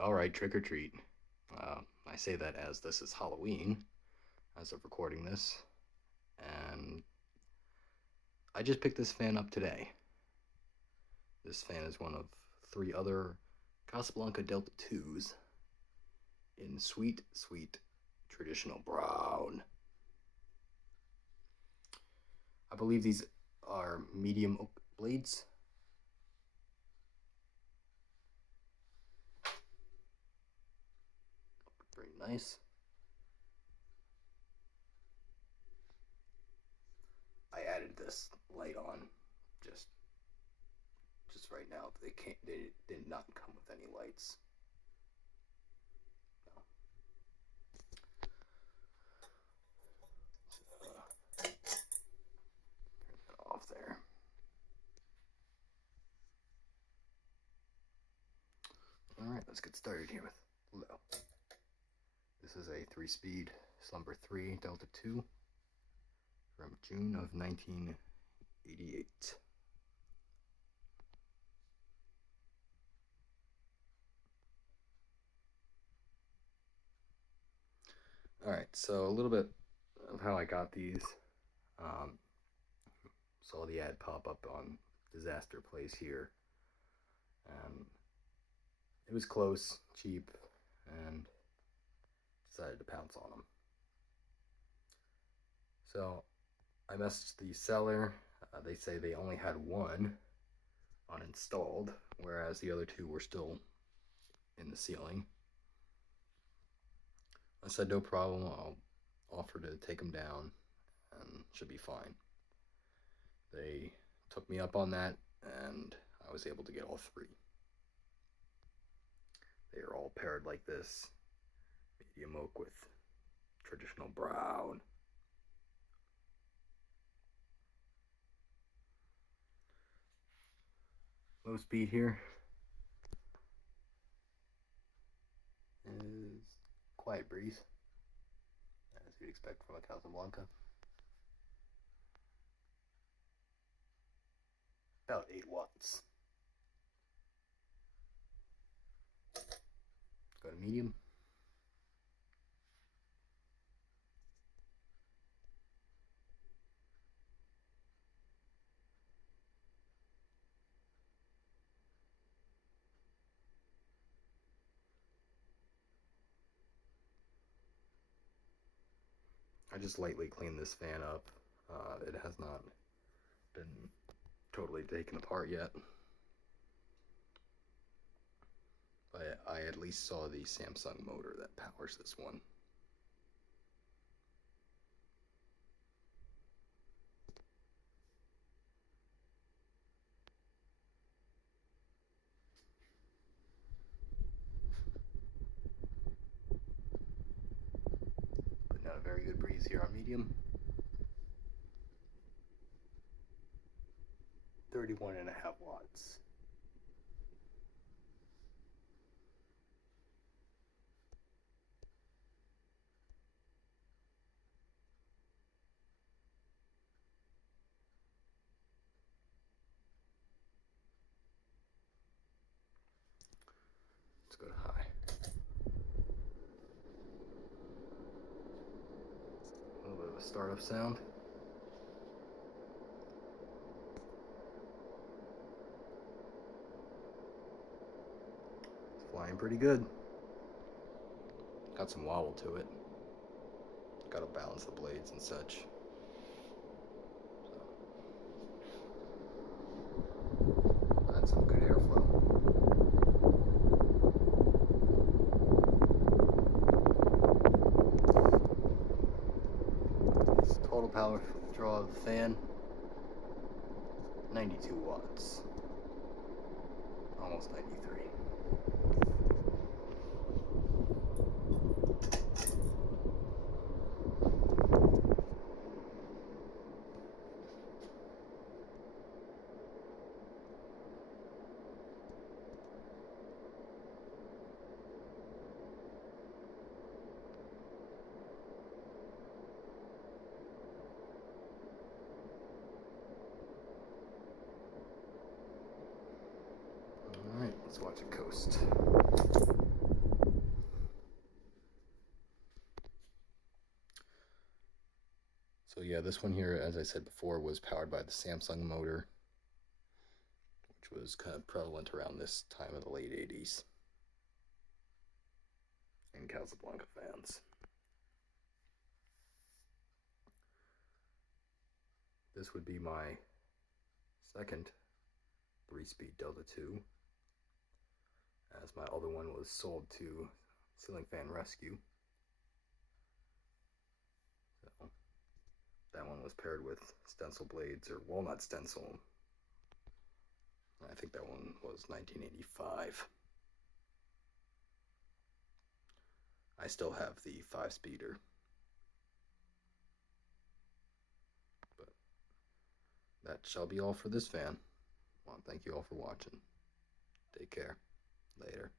All right, trick or treat. I say that as this is Halloween, as of recording this, and I just picked this fan up today. This fan is one of 3 other Casablanca Delta 2s in sweet, sweet traditional brown. I believe these are medium oak blades. Very nice. I added this light on just right now. They did not come with any lights. No. Turn that off there. Alright, let's get started here with low. This is a 3-speed Slumber 3 Delta 2 from June of 1988. Alright, so a little bit of how I got these. Saw the ad pop up on Disaster Place here. It was close, cheap, and decided to pounce on them. So I messaged the seller. They say they only had one uninstalled, whereas the other 2 were still in the ceiling. I said no problem, I'll offer to take them down and should be fine. They took me up on that and I was able to get all 3. They are all paired like this, medium oak with traditional brown. Low speed here is quiet breeze, as you'd expect from a Casablanca. About 8 watts. Go to medium. I just lightly cleaned this fan up. It has not been totally taken apart yet. But I at least saw the Samsung motor that powers this one. But not a very good breeze here on medium. 31.5 watts. Let's go to high. A little bit of a startup sound. It's flying pretty good. Got some wobble to it. Got to balance the blades and such. So that's some good airflow. Total power draw of the fan, 92 watts. Almost 93. Let's watch it coast. So yeah, this one here, as I said before, was powered by the Samsung motor, which was kind of prevalent around this time of the late 80s in Casablanca fans. This would be my second 3-speed Delta 2, as my other one was sold to Ceiling Fan Rescue. So that one was paired with stencil blades, or walnut stencil. I think that one was 1985. I still have the 5-speeder. But that shall be all for this fan. Well, thank you all for watching. Take care. Later.